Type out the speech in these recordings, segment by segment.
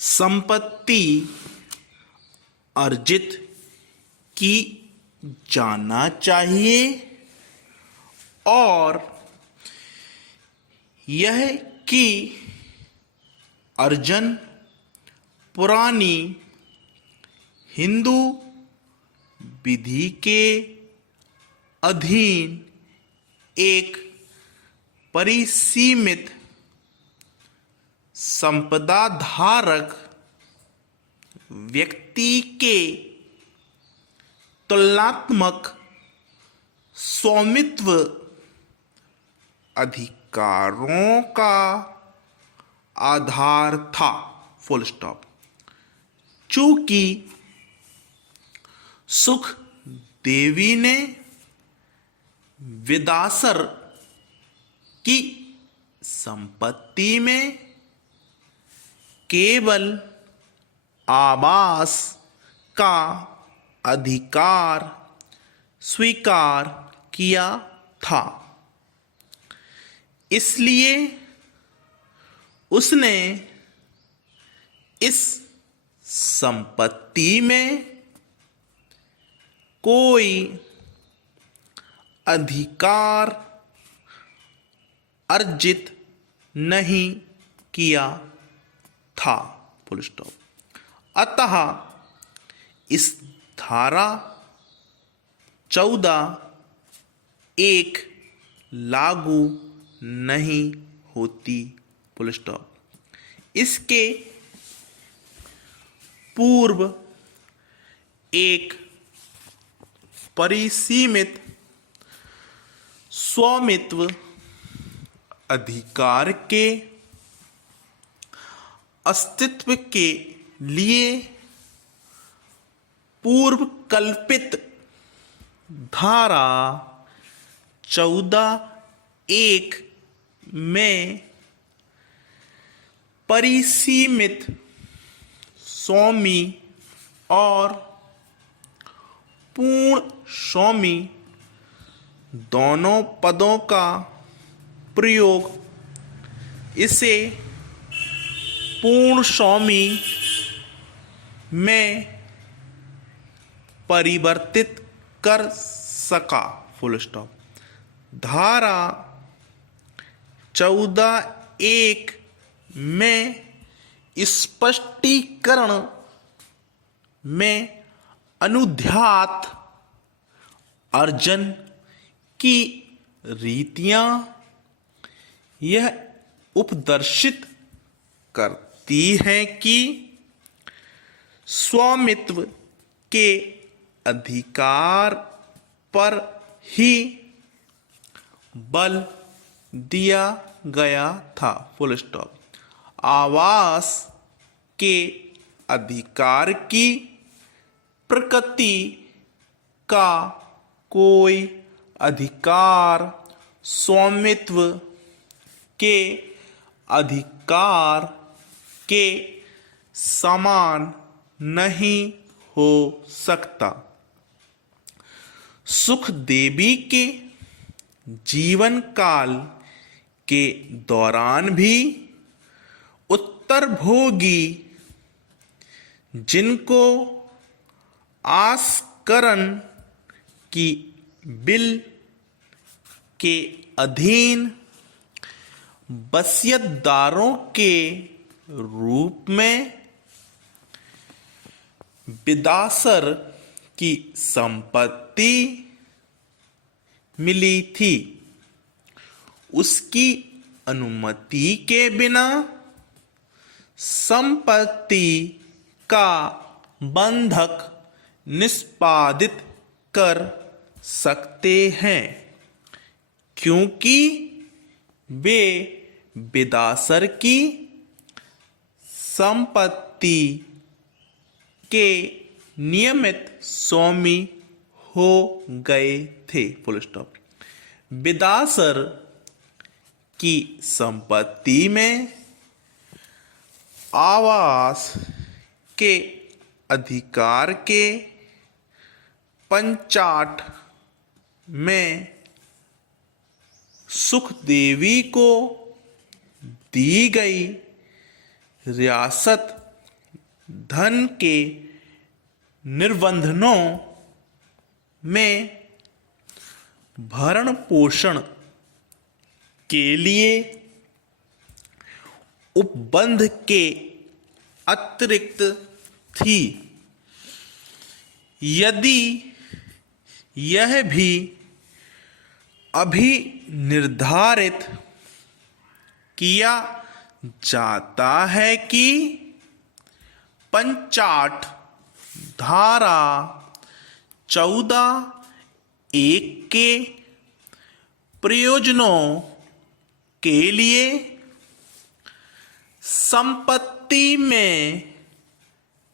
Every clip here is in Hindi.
संपत्ति अर्जित की जाना चाहिए और यह कि अर्जन पुरानी हिंदू विधि के अधीन एक परिसीमित संपदा धारक व्यक्ति के तुलनात्मक स्वामित्व अधिकारों का आधार था। Full stop. चूंकि सुख देवी ने विदासर की संपत्ति में केवल आवास का अधिकार स्वीकार किया था, इसलिए उसने इस संपत्ति में कोई अधिकार अर्जित नहीं किया था। Full stop. अतः इस धारा 14(1) लागू नहीं होती। Full stop. इसके पूर्व एक परिसीमित स्वामित्व अधिकार के अस्तित्व के लिए पूर्व कल्पित धारा 14(1) में परिसीमित स्वामी और पूर्ण स्वामी दोनों पदों का प्रयोग इसे पूर्ण स्वामी में परिवर्तित कर सका। Full stop. धारा 14(1) में स्पष्टीकरण में अनुध्यात अर्जन की रीतियां यह उपदर्शित करती हैं कि स्वामित्व के अधिकार पर ही बल दिया गया था। Full stop. आवास के अधिकार की प्रकृति का कोई अधिकार स्वामित्व के अधिकार के समान नहीं हो सकता। सुख देवी के जीवन काल के दौरान भी उत्तरभोगी जिनको आस्करण की बिल के अधीन वसीयतदारों के रूप में विदासर की संपत्ति मिली थी, उसकी अनुमति के बिना संपत्ति का बंधक निष्पादित कर सकते हैं, क्योंकि वे विदासर की संपत्ति के नियमित स्वामी हो गए थे। Full stop. विदासर की संपत्ति में आवास के अधिकार के पंचाट में सुख देवी को दी गई रियासत धन के निर्बंधनों में भरण पोषण के लिए उपबंध के अतिरिक्त थी। यदि यह भी अभी निर्धारित किया जाता है कि पंचाट धारा 14(1) के प्रयोजनों के लिए संपत्ति में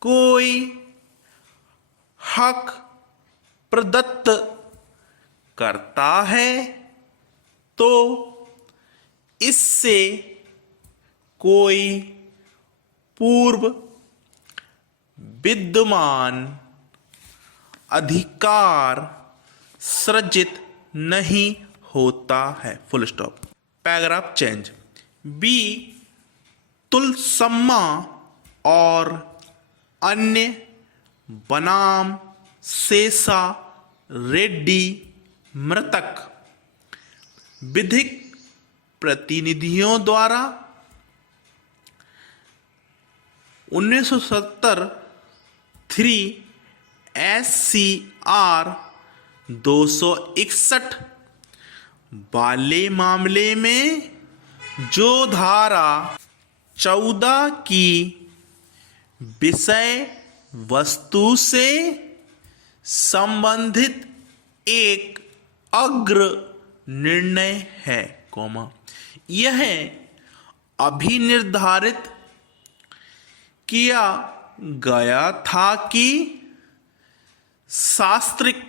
कोई हक प्रदत्त करता है तो इससे कोई पूर्व विद्यमान अधिकार सृजित नहीं होता है। Full stop. Paragraph change. B Tulsamma और अन्य बनाम शेषा रेड्डी मृतक विधिक प्रतिनिधियों द्वारा 1970 3 SCR 261 वाले मामले में जो धारा 14 की विषय वस्तु से संबंधित एक अग्र निर्णय है, यह अभी निर्धारित किया गया था कि शास्त्रिक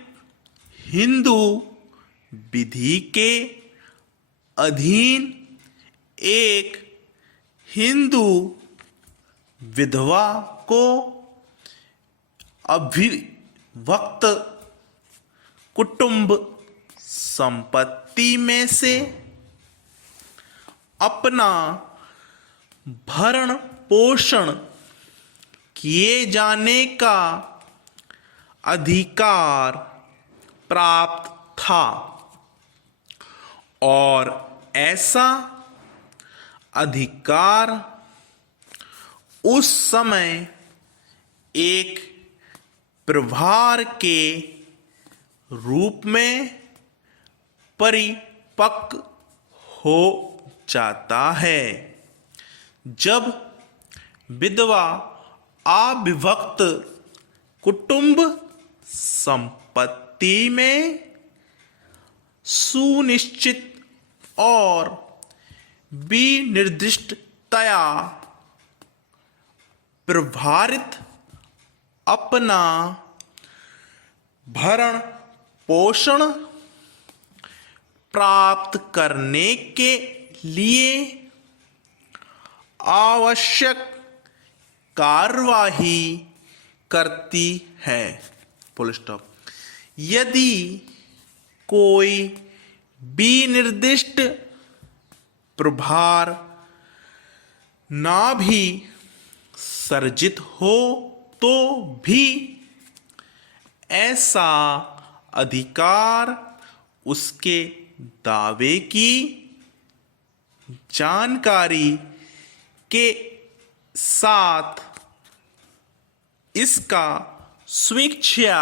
हिंदू विधि के अधीन एक हिंदू विधवा को अभिभक्त कुटुंब संपत्ति में से अपना भरण पोषण किए जाने का अधिकार प्राप्त था और ऐसा अधिकार उस समय एक प्रभार के रूप में परिपक्व हो जाता है जब विधवा अविभक्त कुटुंब संपत्ति में सुनिश्चित और विनिर्दिष्टतया प्रभारित अपना भरण पोषण प्राप्त करने के लिए आवश्यक कार्यवाही करती है। Full stop. यदि कोई विनिर्दिष्ट प्रभार ना भी सर्जित हो तो भी ऐसा अधिकार उसके दावे की जानकारी के साथ इसका स्वेच्छा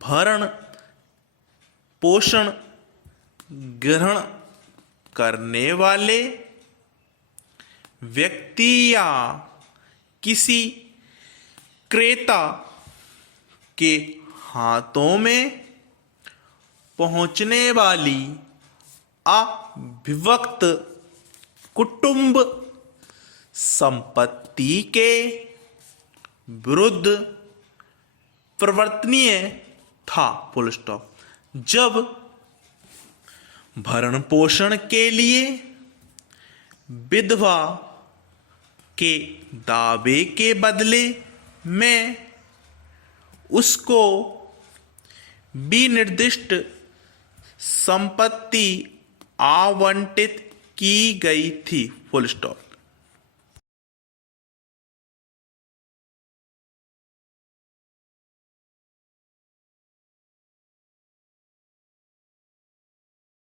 भरण पोषण ग्रहण करने वाले व्यक्ति या किसी क्रेता के हाथों में पहुंचने वाली अविभक्त कुटुंब संपत्ति के विरुद्ध प्रवर्तनीय था। Full stop. जब भरण पोषण के लिए विधवा के दावे के बदले में उसको विनिर्दिष्ट संपत्ति आवंटित की गई थी। Full stop.